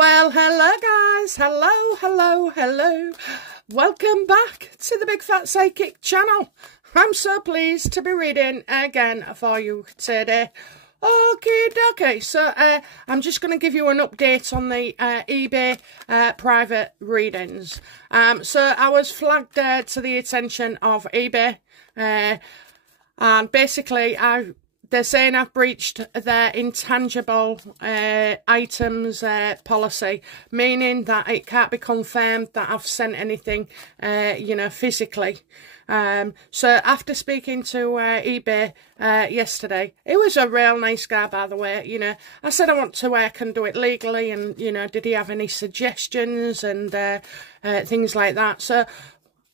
Well, hello guys, hello. Welcome back to the Big Fat Psychic channel. I'm so pleased to be reading again for you today. Okay, so I'm just going to give you an update on the eBay private readings. So I was flagged to the attention of eBay, and basically they're saying I've breached their intangible items policy, meaning that it can't be confirmed that I've sent anything, physically. So after speaking to eBay yesterday, he was a real nice guy, by the way. I said I want to work and do it legally, and did he have any suggestions and things like that. So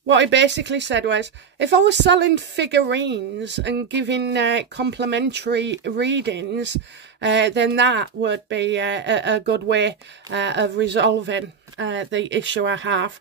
what he basically said was, if I was selling figurines and giving complimentary readings, then that would be a good way of resolving the issue I have.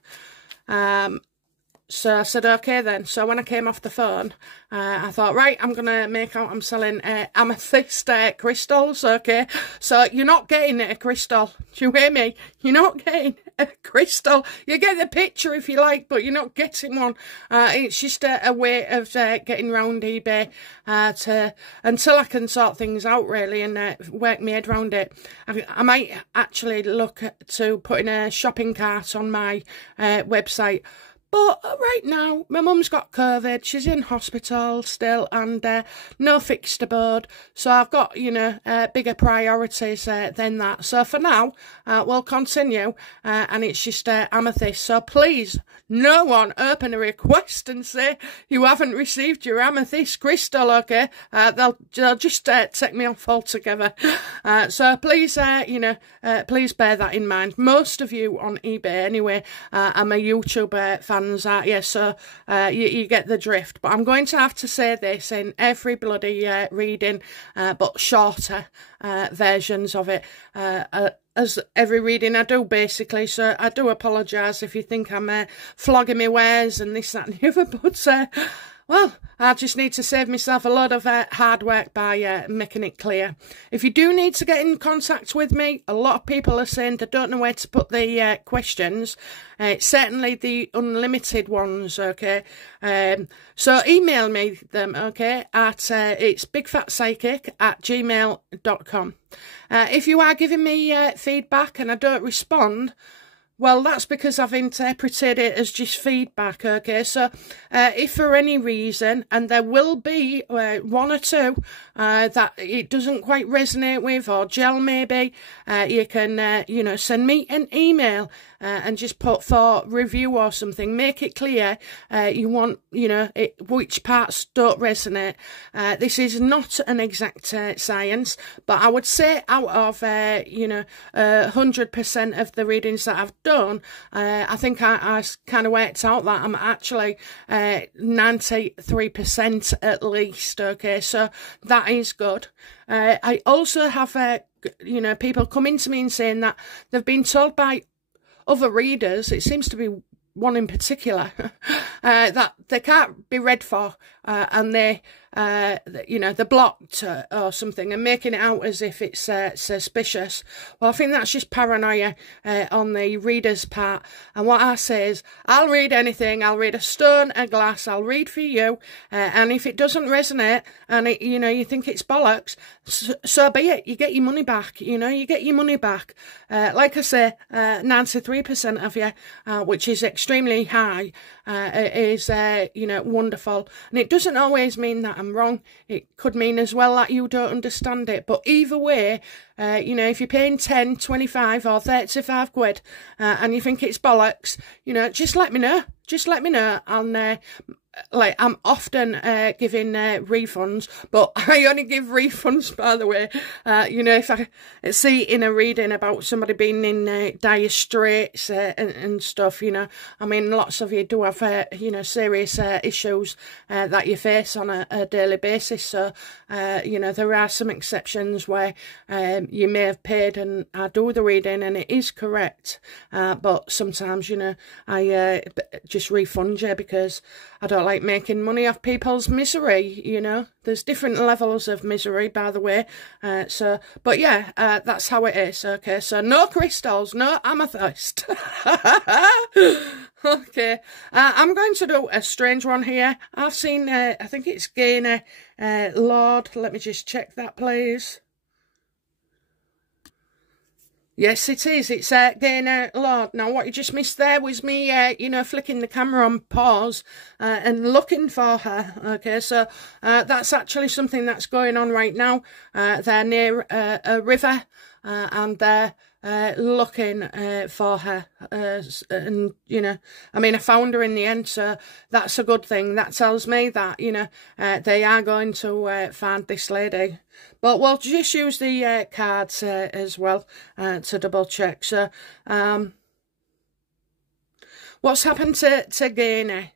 So I said, okay then. So when I came off the phone, I thought, right, I'm going to make out I'm selling amethyst crystals, okay? So you're not getting a crystal. Do you hear me? You're not getting a crystal. You get the picture if you like, but you're not getting one. It's just a way of getting round eBay until I can sort things out, really, and work my head around it. I might actually look to putting a shopping cart on my website. But right now, my mum's got COVID, she's in hospital still, and no fixed abode. So I've got, bigger priorities than that. So for now, we'll continue, and it's just amethyst. So please, no one open a request and say you haven't received your amethyst crystal, okay? They'll just take me off altogether. So please, please bear that in mind. Most of you on eBay, anyway, are my YouTube fans. So you get the drift. But I'm going to have to say this in every bloody reading, but shorter versions of it, as every reading I do, basically. So I do apologise if you think I'm flogging my wares and this, that and the other, but well, I just need to save myself a lot of hard work by making it clear. If you do need to get in contact with me, a lot of people are saying they don't know where to put the questions. Certainly the unlimited ones, okay? So email me them, okay? It's bigfatpsychic@gmail.com. If you are giving me feedback and I don't respond, well, that's because I've interpreted it as just feedback, okay? So if for any reason, and there will be one or two that it doesn't quite resonate with, or gel maybe, you can, send me an email and just put for review or something. Make it clear you want, which parts don't resonate. This is not an exact science, but I would say out of, 100% of the readings that I've done, I think I kind of worked out that I'm actually 93% at least, okay? So that is good. I also have, people coming to me and saying that they've been told by other readers, it seems to be one in particular, that they can't be read for, and they're blocked or something, and making it out as if it's suspicious. Well, I think that's just paranoia on the reader's part. And what I say is, I'll read anything. I'll read a stone, a glass. I'll read for you. And if it doesn't resonate, and you think it's bollocks, so be it. You get your money back. You get your money back. Like I say, 93% of you, which is extremely high, is wonderful. And it doesn't always mean that I'm wrong. It could mean as well that you don't understand it. But either way, if you're paying 10, 25 or 35 quid and you think it's bollocks, just let me know. Just let me know. And I'm often giving refunds, but I only give refunds, by the way. If I see in a reading about somebody being in dire straits and stuff, lots of you do have, serious issues that you face on a daily basis. So, there are some exceptions where you may have paid and I do the reading and it is correct. But sometimes, I just refund you because I don't like making money off people's misery, you know. There's different levels of misery, by the way. But yeah, that's how it is, okay. So no crystals, no amethyst. Okay, I'm going to do a strange one here. I've seen, I think it's Gaynor, Lord. Let me just check that, please. Yes, it is. It's Gaynor Lord. Now, what you just missed there was me, you know, flicking the camera on pause and looking for her. Okay, so that's actually something that's going on right now. They're near a river and they're looking for her. And, you know, I mean, I found her in the end, so that's a good thing. That tells me that, you know, they are going to find this lady. But we'll just use the cards as well to double check. So, what's happened to Gaynor?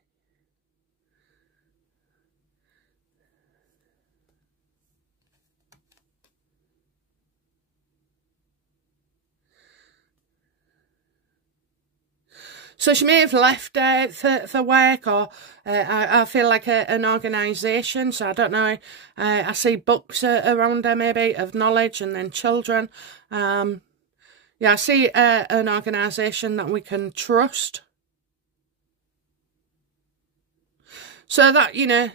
So she may have left for work, or I feel like an organisation, so I don't know. I see books around her maybe of knowledge, and then children. Yeah, I see an organisation that we can trust. So that, you know,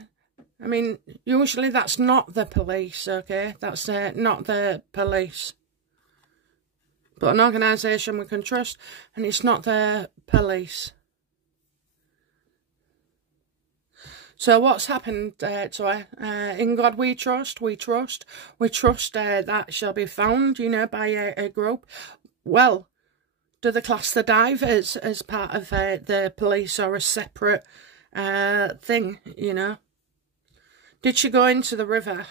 I mean, usually that's not the police, okay? That's not the police. But an organisation we can trust, and it's not the police. So what's happened to her? In God we trust, we trust that shall be found, you know, by a group. Well, do they class the divers as part of the police or a separate thing, you know? Did she go into the river?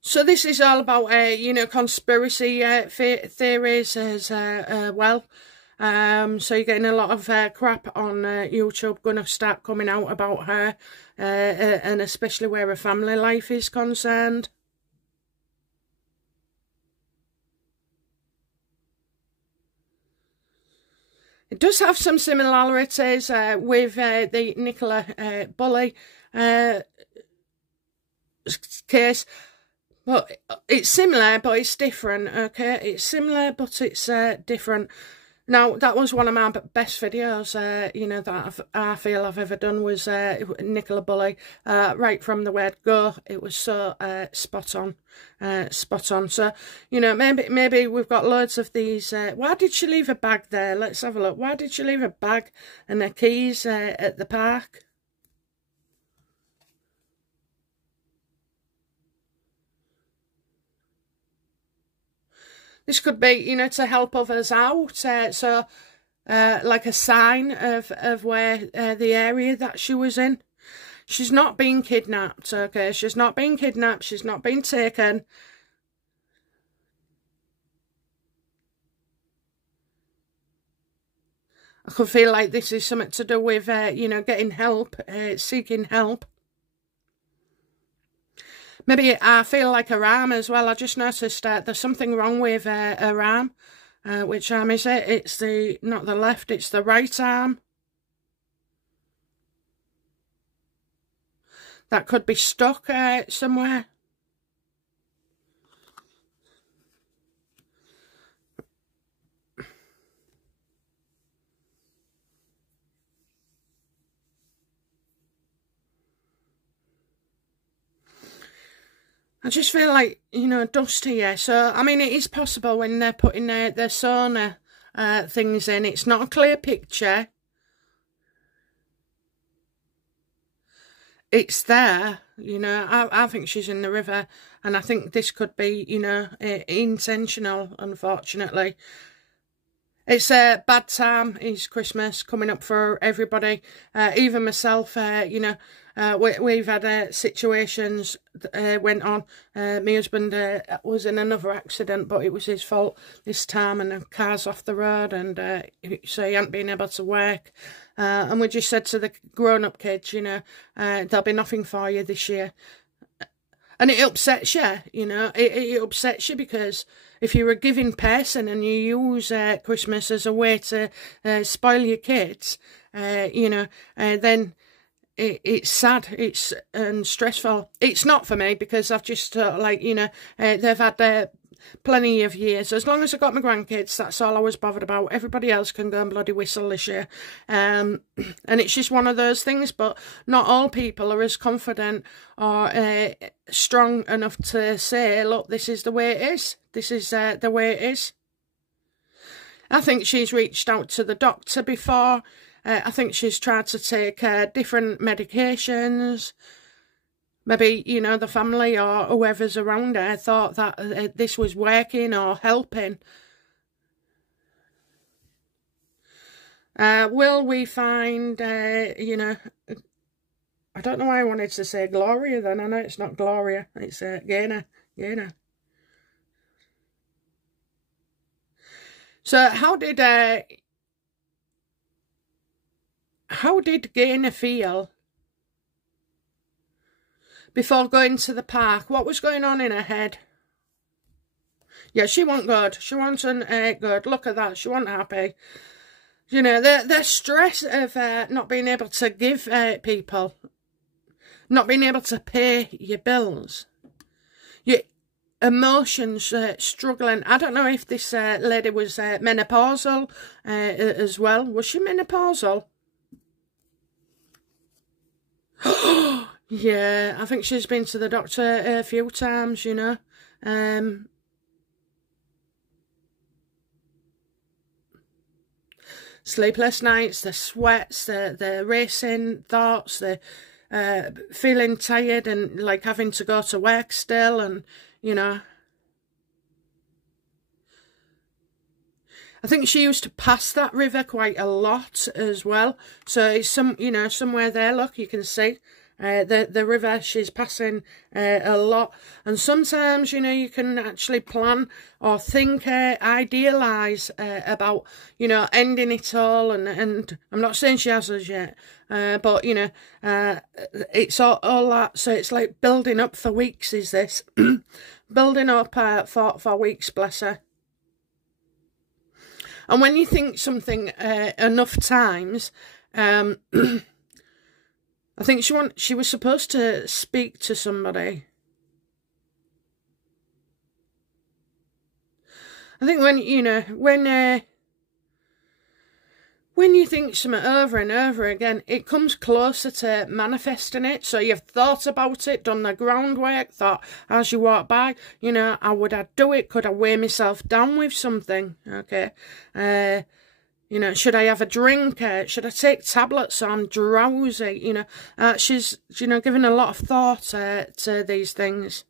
So this is all about, you know, conspiracy theories as well. So you're getting a lot of crap on YouTube going to start coming out about her, and especially where her family life is concerned. It does have some similarities with the Nicola Bulley case. But it's similar, but it's different, okay? It's similar, but it's different. Now, that was one of my best videos, you know, that I feel I've ever done, was Nicola Bulley. Right from the word go, it was so spot on, spot on. So, you know, maybe we've got loads of these. Why did she leave a bag there? Let's have a look. Why did she leave a bag and her keys at the park? This could be, you know, to help others out. So, like a sign of where the area that she was in. She's not been kidnapped, okay? She's not been kidnapped. She's not been taken. I could feel like this is something to do with, you know, getting help, seeking help. Maybe I feel like her arm as well. I just noticed there's something wrong with her arm. Which arm is it? It's not the left, it's the right arm. That could be stuck somewhere. I just feel like, you know, dust here. So, I mean, it is possible when they're putting their sonar things in. It's not a clear picture. It's there, you know. I think she's in the river. And I think this could be, you know, intentional, unfortunately. It's a bad time. It's Christmas coming up for everybody, even myself. You know, we've had situations went on. My husband was in another accident, but it was his fault this time, and the car's off the road, and so he hadn't been able to work. And we just said to the grown-up kids, you know, there'll be nothing for you this year. And it upsets you, you know, it upsets you because if you're a giving person and you use Christmas as a way to spoil your kids, you know, then it's sad, it's stressful. It's not for me because I've just, like, you know, they've had plenty of years. As long as I've got my grandkids, that's all I was bothered about. Everybody else can go and bloody whistle this year. And it's just one of those things, but not all people are as confident or strong enough to say, look, this is the way it is. This is the way it is. I think she's reached out to the doctor before. I think she's tried to take different medications. Maybe, you know, the family or whoever's around her thought that this was working or helping. Will we find, you know, I don't know why I wanted to say Gloria then. I know it's not Gloria, it's Gaynor. Gaynor. So how did Gaynor feel before going to the park? What was going on in her head? Yeah, she wasn't good. She wasn't good. Look at that. She wasn't happy. You know, the stress of not being able to give people, not being able to pay your bills, your emotions struggling. I don't know if this lady was menopausal as well. Was she menopausal? Yeah, I think she's been to the doctor a few times, you know. Sleepless nights, the sweats, the racing thoughts, the feeling tired and like having to go to work still, and, you know. I think she used to pass that river quite a lot as well. So it's you know, somewhere there, look, you can see. The river she's passing a lot, and sometimes, you know, you can actually plan or think, idealise about, you know, ending it all, and I'm not saying she has as yet, but, you know, it's all that, so it's like building up for weeks, is this, building up for weeks, bless her. And when you think something enough times, I think she was supposed to speak to somebody. I think when, you know, when you think something over and over again, it comes closer to manifesting it. So you've thought about it, done the groundwork, thought as you walk by, you know, how would I do it? Could I weigh myself down with something? Okay. You know, should I have a drink? Should I take tablets so I'm drowsy? You know, she's, you know, giving a lot of thought to these things.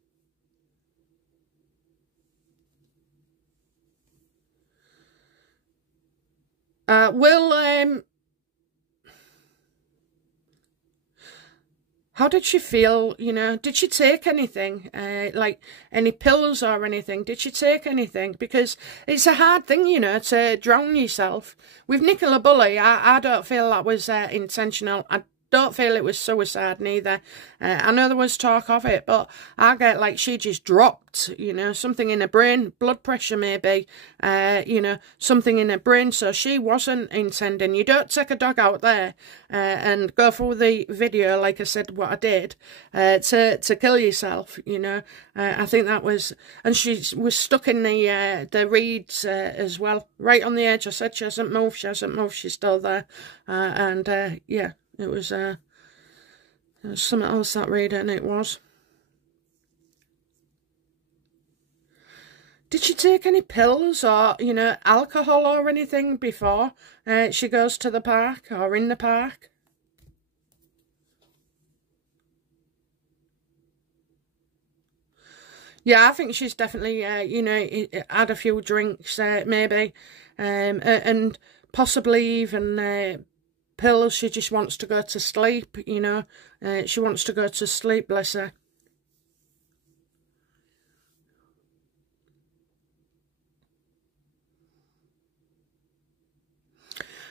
How did she feel, you know? Did she take anything, like any pills or anything? Did she take anything? Because it's a hard thing, you know, to drown yourself. With Nicola Bulley, I don't feel that was intentional. I don't feel it was suicide neither. I know there was talk of it, but I get like she just dropped, you know, something in her brain, blood pressure maybe, you know, something in her brain. So she wasn't intending. You don't take a dog out there and go through the video, like I said, what I did, to kill yourself, you know. I think that was, and she was stuck in the reeds as well, right on the edge. I said she hasn't moved, she's still there. And yeah. It was something else, that reader, and it was. Did she take any pills or, you know, alcohol or anything before she goes to the park or in the park? Yeah, I think she's definitely, you know, had a few drinks, maybe, and possibly even pills. She just wants to go to sleep, you know. She wants to go to sleep, bless her.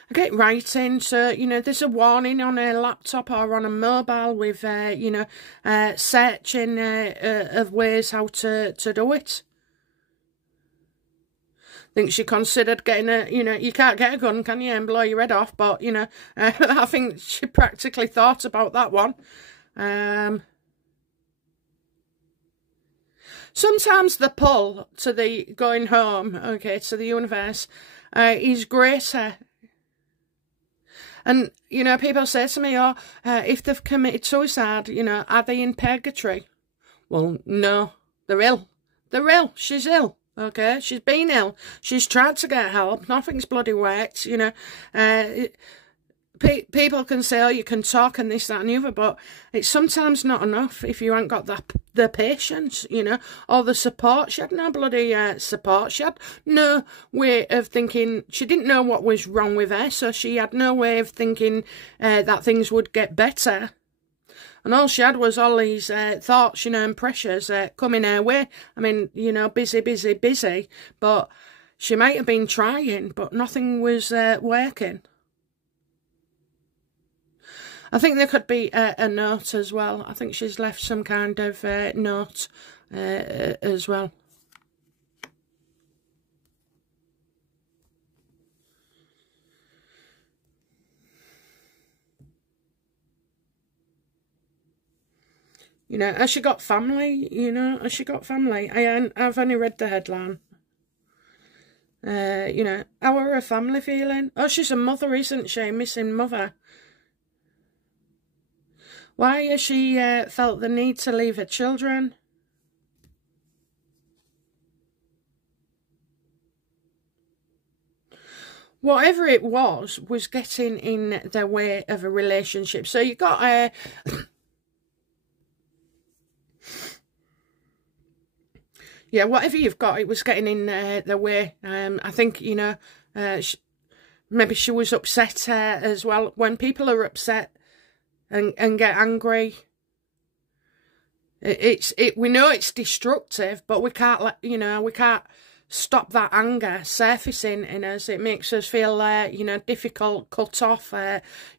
I get writing, so, you know, there's a warning on a laptop or on a mobile with, you know, searching of ways how to do it. I think she considered getting a, you know, you can't get a gun, can you, and blow your head off, but, you know, I think she practically thought about that one. Sometimes the pull to the going home, okay, to the universe, is greater. And, you know, people say to me, oh, if they've committed suicide, you know, are they in purgatory? Well, no, they're ill. They're ill. She's ill, okay? She's been ill. She's tried to get help. Nothing's bloody worked, you know. People can say, oh, you can talk and this, that and the other, but it's sometimes not enough if you ain't got the patience, you know, or the support. She had no bloody support. She had no way of thinking. She didn't know what was wrong with her, so she had no way of thinking that things would get better. And all she had was all these thoughts, you know, and pressures coming her way. I mean, you know, busy, busy, busy, but she might have been trying, but nothing was working. I think there could be a note as well. I think she's left some kind of note as well. You know, has she got family? You know, has she got family? I've only read the headline. You know, how are her family feeling? Oh, she's a mother, isn't she? Missing mother. Why has she felt the need to leave her children? Whatever it was getting in the way of a relationship. So you got a... yeah, whatever you've got, it was getting in the way. I think, you know, maybe she was upset as well. When people are upset and get angry, we know it's destructive, but we can't let, you know, we can't stop that anger surfacing in us. It makes us feel, you know, difficult, cut off.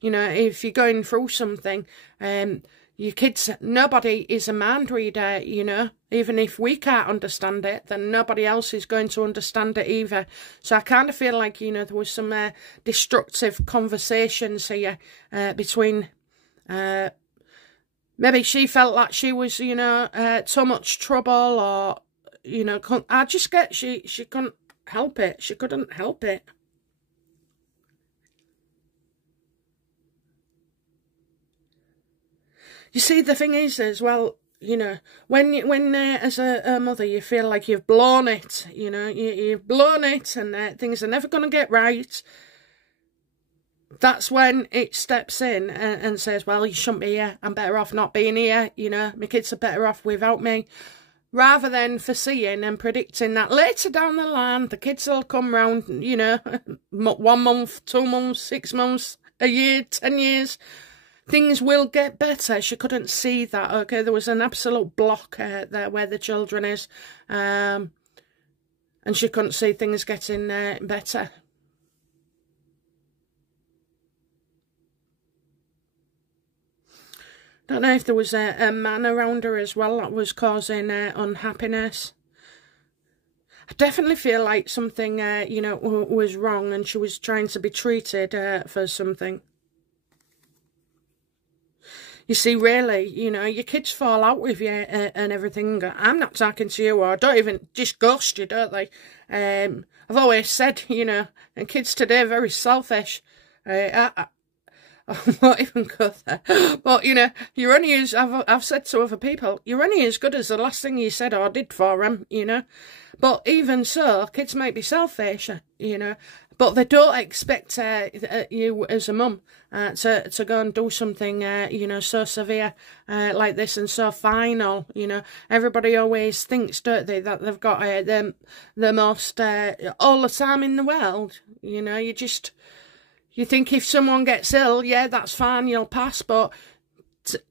You know, if you're going through something, your kids, nobody is a mind reader, you know. Even if we can't understand it, then nobody else is going to understand it either. So I kind of feel like, you know, there was some destructive conversations here between... maybe she felt like she was, you know, too much trouble, or, you know, I just get she couldn't help it. She couldn't help it. You see, the thing is as well, you know, when as a mother you feel like you've blown it, you know, you've blown it, and things are never going to get right. That's when it steps in and says, well, you shouldn't be here. I'm better off not being here. You know, my kids are better off without me. Rather than foreseeing and predicting that later down the line, the kids will come round, you know, 1 month, 2 months, 6 months, a year, 10 years. Things will get better. She couldn't see that, okay? There was an absolute block there where the children is. And she couldn't see things getting better. Don't know if there was a man around her as well that was causing unhappiness. I definitely feel like something, you know, was wrong, and she was trying to be treated for something. You see, really, you know, your kids fall out with you and everything. I'm not talking to you, or don't even, just ghost you, don't they? I've always said, you know, and kids today are very selfish. I won't even go there. But, you know, you're only as, I've said to other people, you're only as good as the last thing you said or did for them, you know. But even so, kids might be selfish, you know. But they don't expect you as a mum to go and do something, you know, so severe like this and so final. You know, everybody always thinks, don't they, that they've got the most all the time in the world. You know, you think if someone gets ill, yeah, that's fine, you'll pass. But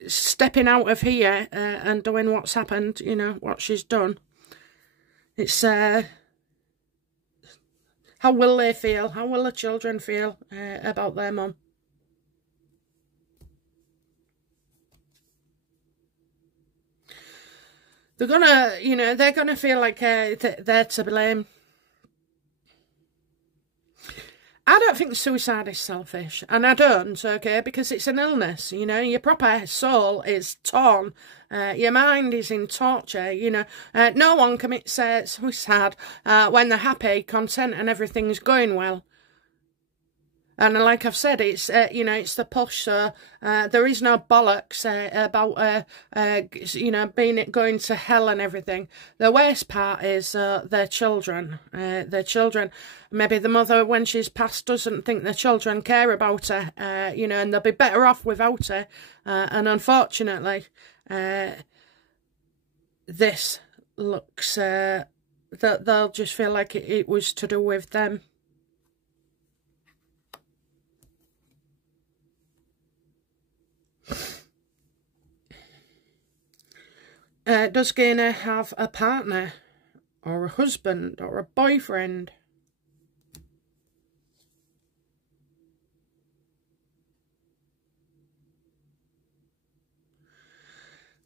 stepping out of here and doing what's happened, you know, what she's done, it's how will they feel? How will the children feel about their mum? They're gonna, you know, they're gonna feel like they're to blame. I don't think suicide is selfish, and I don't, okay, because it's an illness, you know, your proper soul is torn, your mind is in torture, you know, no one commits suicide when they're happy, content, and everything's going well. And like I've said, it's, you know, it's the push, so there is no bollocks about, you know, going to hell and everything. The worst part is their children. Their children, maybe the mother, when she's passed, doesn't think the children care about her, you know, and they'll be better off without her. And unfortunately, this looks, that they'll just feel like it was to do with them. Does Gaynor have a partner, or a husband, or a boyfriend?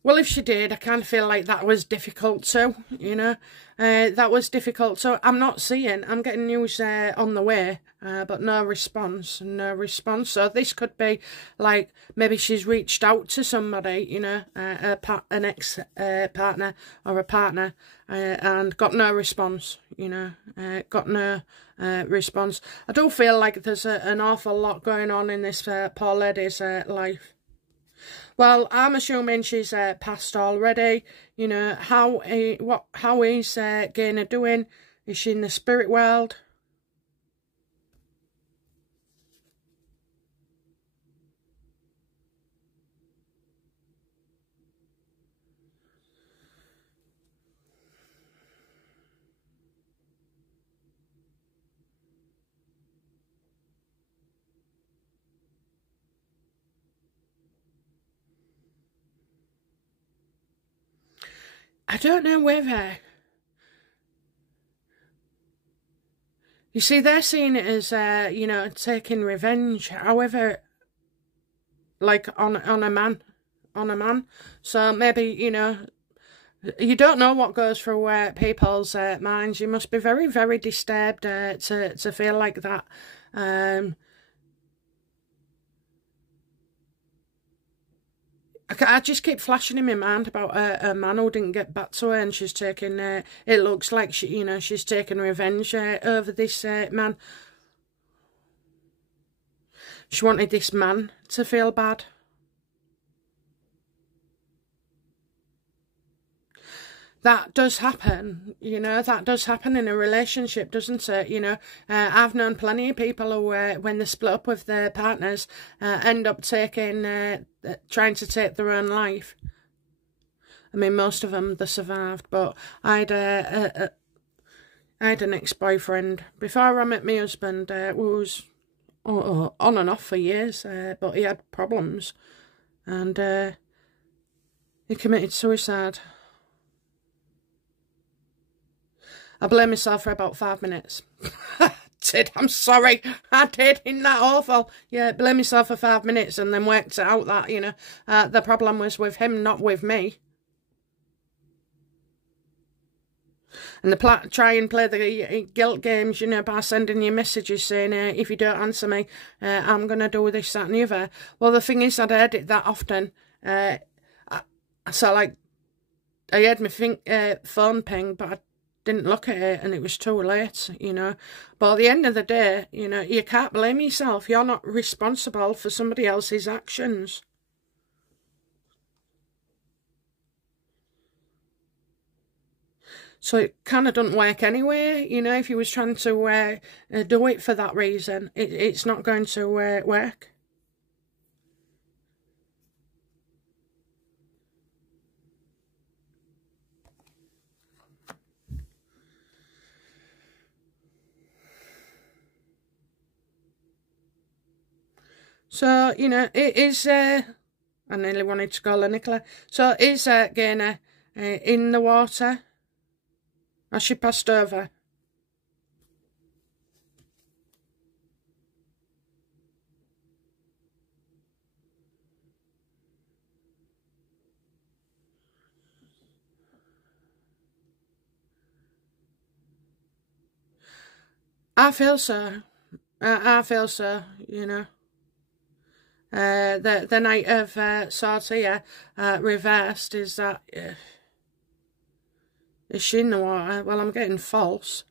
Well, if she did, I kind of feel like that was difficult too, you know. That was difficult. So I'm not seeing, I'm getting news on the way, but no response, no response. So this could be like, maybe she's reached out to somebody, you know, an ex-partner or a partner, and got no response, you know, got no response. I do feel like there's an awful lot going on in this poor lady's life. Well, I'm assuming she's passed already. You know, how is Gaynor doing? Is she in the spirit world? I don't know whether. You see, they're seeing it as, you know, taking revenge. However, like on a man. So maybe, you know, you don't know what goes through people's minds. You must be very, very disturbed to feel like that. I just keep flashing in my mind about a man who didn't get back to her, and she's taking, it looks like she, you know, she's taking revenge over this man. She wanted this man to feel bad. That does happen, you know, that does happen in a relationship, doesn't it? You know, I've known plenty of people who, when they split up with their partners, end up taking, trying to take their own life. I mean, most of them, they survived, but I had an ex-boyfriend before I met my husband, who was on and off for years, but he had problems, and he committed suicide. I blame myself for about 5 minutes. I did, I'm sorry. I did, isn't that awful? Yeah, blame myself for 5 minutes and then worked it out that, you know, the problem was with him, not with me. And try and play the guilt games, you know, by sending you messages saying, if you don't answer me, I'm going to do this, that and the other. Well, the thing is, I'd heard it that often. So, like, I heard my phone ping, but I didn't look at it and it was too late, you know. But at the end of the day, you know, you can't blame yourself. You're not responsible for somebody else's actions. So it kind of doesn't work anyway, you know, if you was trying to do it for that reason, it's not going to work. So, you know, it is, I nearly wanted to call her Nicola. So is Gaynor in the water? Has she passed over? I feel so. I feel so, you know. The Knight of Swords here, reversed, is that... is she in the water? Well, I'm getting false.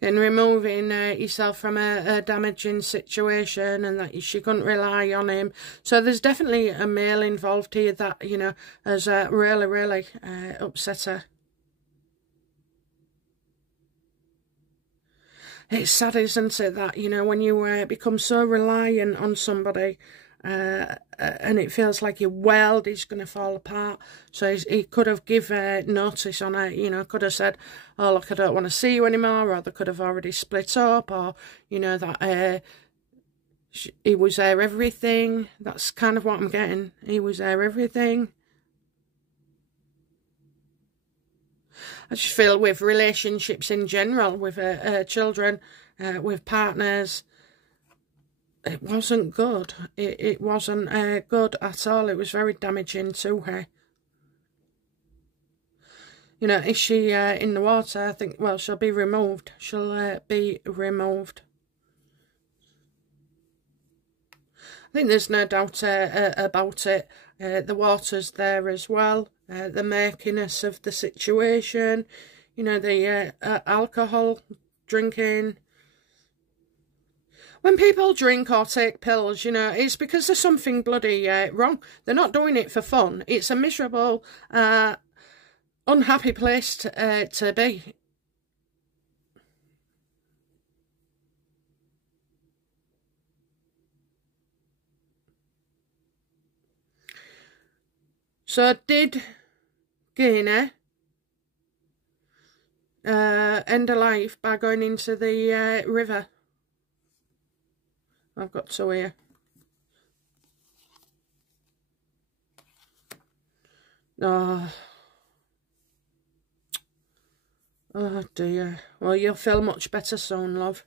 And removing yourself from a damaging situation, and that she couldn't rely on him. So there's definitely a male involved here that, you know, has really, really upset her. It's sad, isn't it, that, you know, when you become so reliant on somebody and it feels like your world is going to fall apart. So he could have given notice on it, you know, could have said, oh, look, I don't want to see you anymore, or they could have already split up, or, you know, that he was there everything. That's kind of what I'm getting. He was there everything. I just feel with relationships in general, with children, with partners, it wasn't good. It wasn't good at all. It was very damaging to her. You know, is she in the water? I think, well, she'll be removed. She'll be removed. I think there's no doubt about it. The water's there as well. The murkiness of the situation, you know, the alcohol drinking. When people drink or take pills, you know, it's because there's something bloody wrong. They're not doing it for fun. It's a miserable, unhappy place to be. So did Gaynor end her life by going into the river? I've got two here. Oh. Oh dear. Well, you'll feel much better soon, love.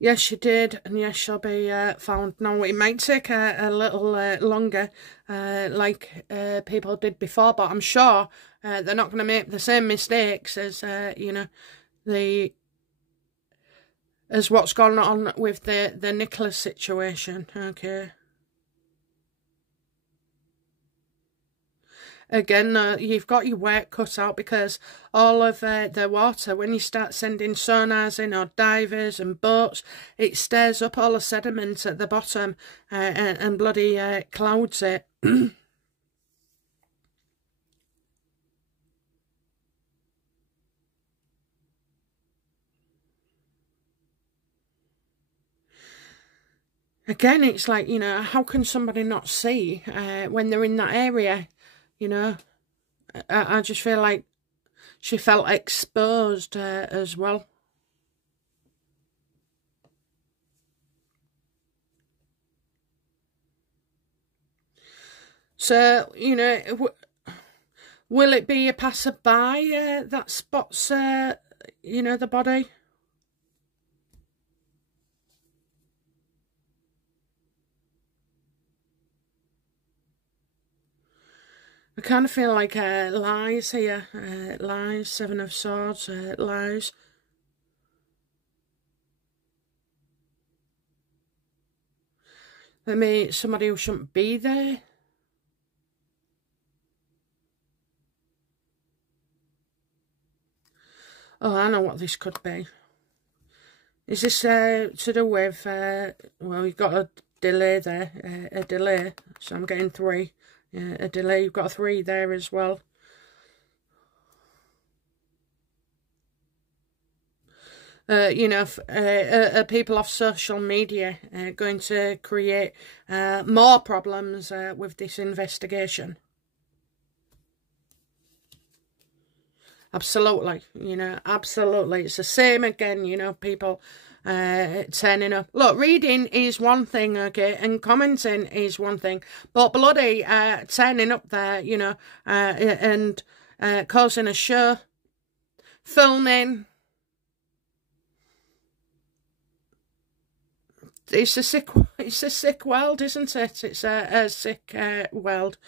Yes, she did, and yes, she'll be found. Now, it might take a little longer, like people did before, but I'm sure they're not going to make the same mistakes as, you know, as what's gone on with the Nicholas situation. Okay. Again, you've got your work cut out, because all of the water, when you start sending sonars in, or divers and boats, it stirs up all the sediment at the bottom and bloody clouds it. Again, it's like, you know, how can somebody not see when they're in that area, you know? I just feel like she felt exposed as well. So, you know, will it be a passerby that spots, you know, the body? I kind of feel like lies here. Lies, Seven of Swords, lies. Maybe somebody who shouldn't be there. Oh, I know what this could be. Is this to do with, well, you've got a delay there, a delay, so I'm getting 3. A delay, you've got a 3 there as well. You know, people off social media going to create more problems with this investigation. Absolutely, you know, absolutely. It's the same again, you know, people turning up. Look, reading is one thing, okay, and commenting is one thing, but bloody turning up there, you know, and causing a show, filming. It's a sick world, isn't it? It's a sick world.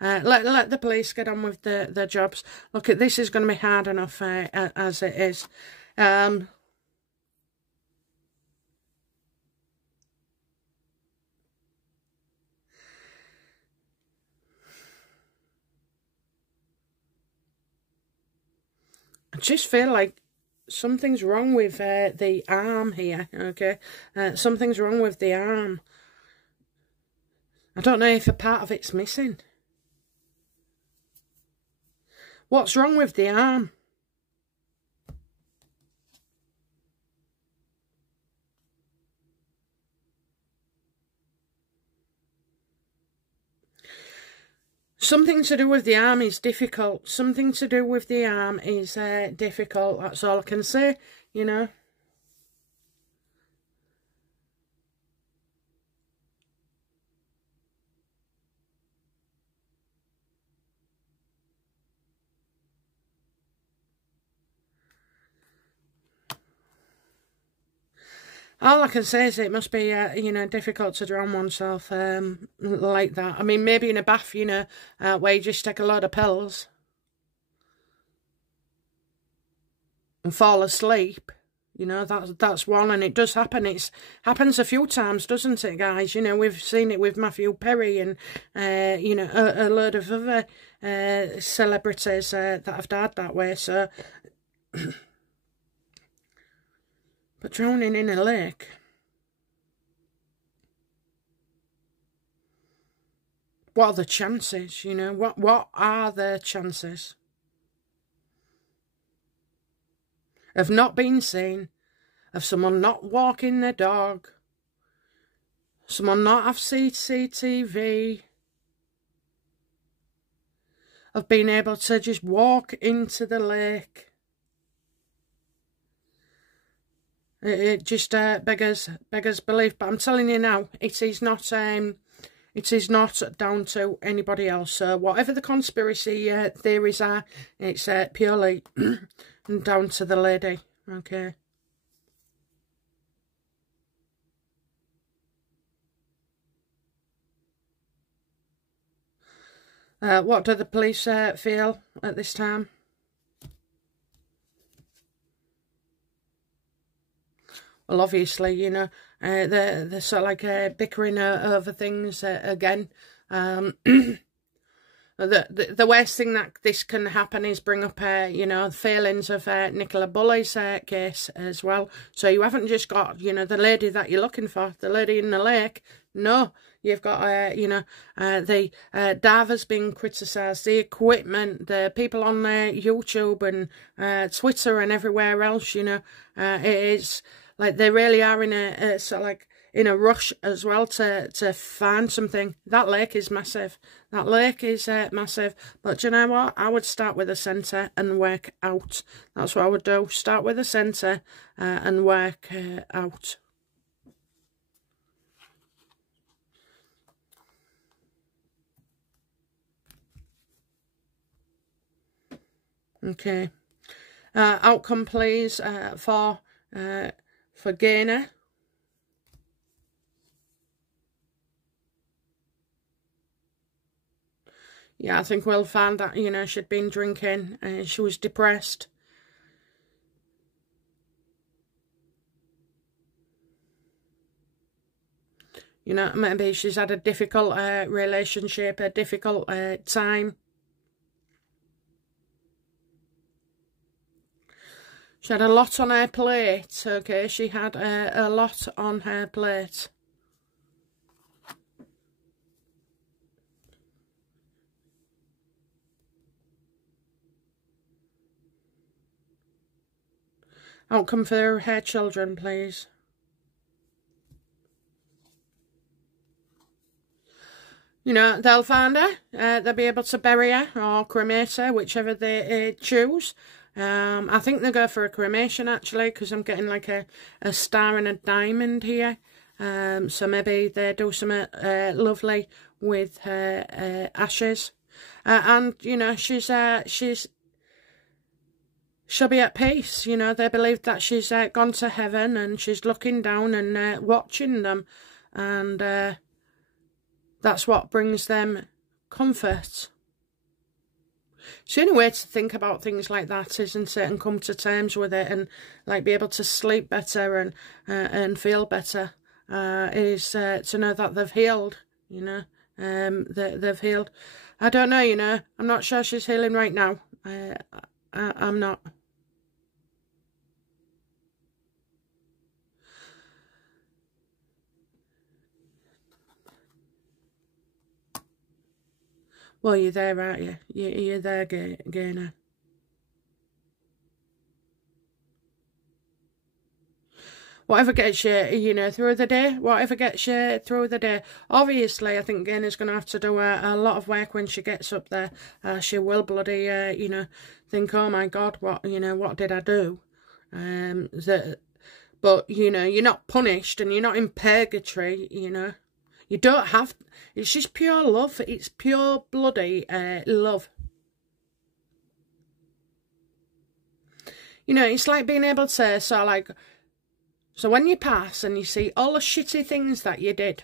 Let the police get on with their jobs. Look, this is going to be hard enough as it is. I just feel like something's wrong with the arm here, okay? Something's wrong with the arm. I don't know if a part of it's missing. What's wrong with the arm? Something to do with the arm is difficult. Something to do with the arm is difficult. That's all I can say, you know. All I can say is it must be, you know, difficult to drown oneself like that. I mean, maybe in a bath, you know, where you just take a load of pills and fall asleep. You know, that's one, and it does happen. It happens a few times, doesn't it, guys? You know, we've seen it with Matthew Perry and, you know, a load of other celebrities that have died that way, so... But drowning in a lake, what are the chances, you know? What are the chances of not being seen, of someone not walking their dog, someone not have CCTV, of being able to just walk into the lake? It just beggars belief. But I'm telling you now, it is not down to anybody else. So whatever the conspiracy theories are, it's purely down to the lady. Okay. What do the police feel at this time? Well, obviously, you know, they're sort of like bickering over things again. The worst thing that this can happen is bring up, you know, the failings of Nicola Bulley's case as well. So you haven't just got, you know, the lady that you're looking for, the lady in the lake. No, you've got, you know, the divers being criticised, the equipment, the people on YouTube and Twitter and everywhere else, you know. It is... Like, they really are in a sort of like in a rush as well to find something. That lake is massive. That lake is massive. But do you know what? I would start with a centre and work out. That's what I would do. Start with a centre and work out. Okay. Outcome, please, for Gaynor. Yeah, I think we'll find that, you know, she'd been drinking, she was depressed. You know, maybe she's had a difficult relationship, a difficult time. She had a lot on her plate, okay? She had a lot on her plate. Outcome for her children, please. You know, they'll find her. They'll be able to bury her or cremate her, whichever they choose. I think they go for a cremation, actually, because I'm getting like a star and a diamond here. So maybe they do something lovely with her ashes. And, you know, she'll be at peace. You know, they believe that she's gone to heaven and she's looking down and watching them. And that's what brings them comfort. It's the only way to think about things like that, isn't it? And come to terms with it and like be able to sleep better and feel better is to know that they've healed, you know. They've healed. I don't know, you know. I'm not sure she's healing right now. I'm not. Well, you're there, aren't you? You're there, Gaynor. Whatever gets you, you know, through the day. Whatever gets you through the day. Obviously, I think Gaynor's going to have to do a lot of work when she gets up there. She will bloody, you know, think, oh my God, what, you know, what did I do? But, you know, you're not punished and you're not in purgatory, you know. You don't have, it's just pure love. It's pure bloody love. You know, it's like being able to, so when you pass and you see all the shitty things that you did,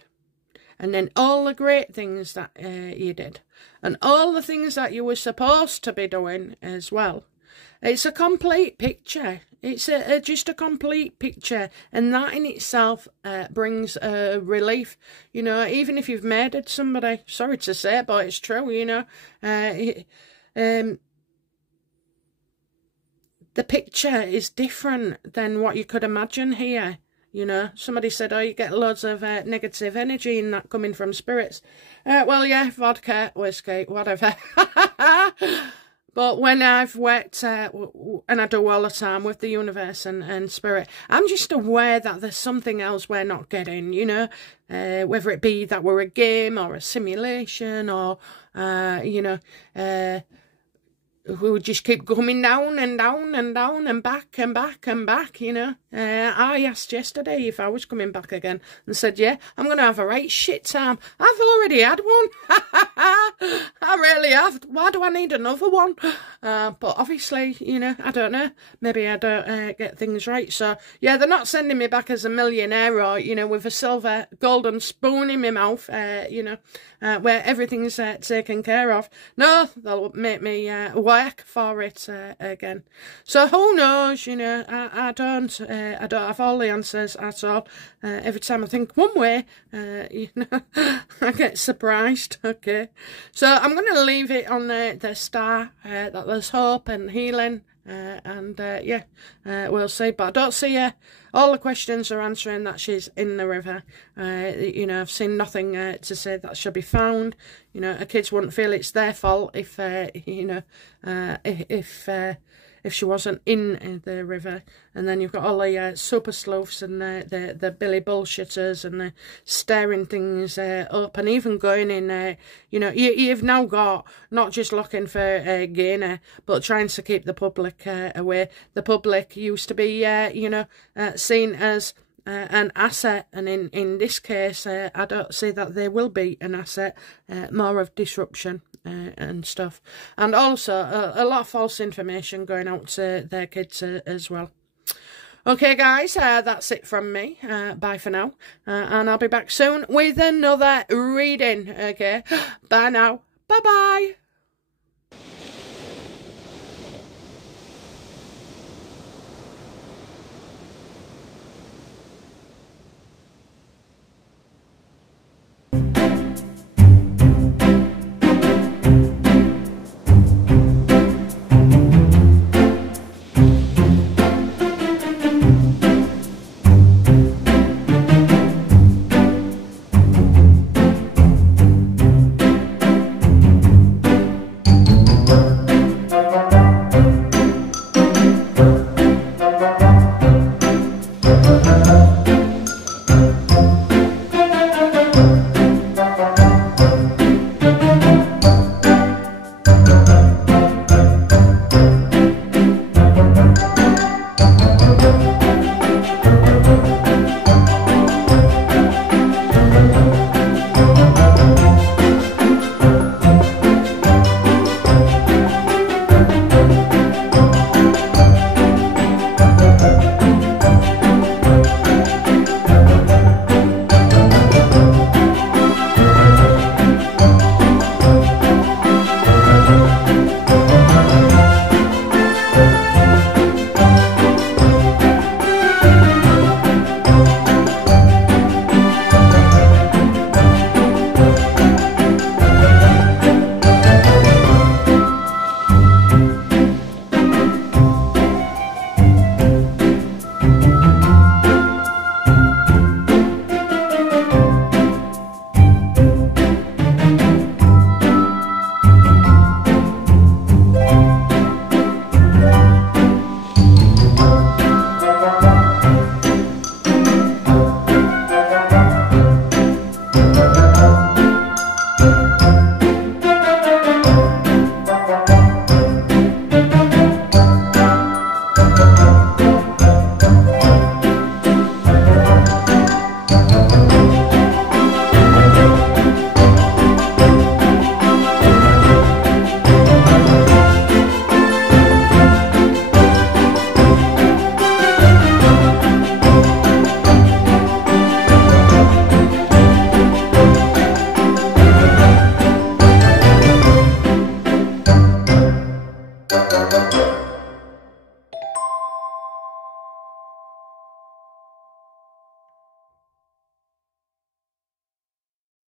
and then all the great things that you did, and all the things that you were supposed to be doing as well, it's a complete picture. It's just a complete picture, and that in itself brings relief. You know, even if you've murdered somebody, sorry to say it, but it's true, you know. The picture is different than what you could imagine here. You know, somebody said, oh, you get loads of negative energy and that coming from spirits. Well, yeah, vodka, whiskey, whatever. But when I've worked, and I do all the time with the universe and spirit, I'm just aware that there's something else we're not getting, you know, whether it be that we're a game or a simulation or, you know, we would just keep coming down and down and down and back and back and back, you know. I asked yesterday if I was coming back again and said, yeah, I'm going to have a right shit time. I've already had one. I really have. Why do I need another one? But obviously, you know, I don't know. Maybe I don't get things right. So, yeah, they're not sending me back as a millionaire or, you know, with a silver golden spoon in my mouth, you know, where everything's taken care of. No, they'll make me work for it again. So who knows, you know, I don't have all the answers at all. Every time I think one way, you know, I get surprised, okay. So I'm going to leave it on the star, that there's hope and healing, and yeah, we'll see. But I don't see all the questions are answering that she's in the river. You know, I've seen nothing to say that she'll be found. You know, her kids wouldn't feel it's their fault if, you know, if she wasn't in the river. And then you've got all the super sleuths and the Billy bullshitters and the staring things up and even going in, you know, you've now got not just looking for Gaynor, but trying to keep the public away. The public used to be, you know, seen as an asset, and in this case, I don't see that they will be an asset, more of disruption and stuff. And also a lot of false information going out to their kids as well. Okay, guys, that's it from me. Bye for now. And I'll be back soon with another reading. Okay, bye now. Bye-bye. Bye.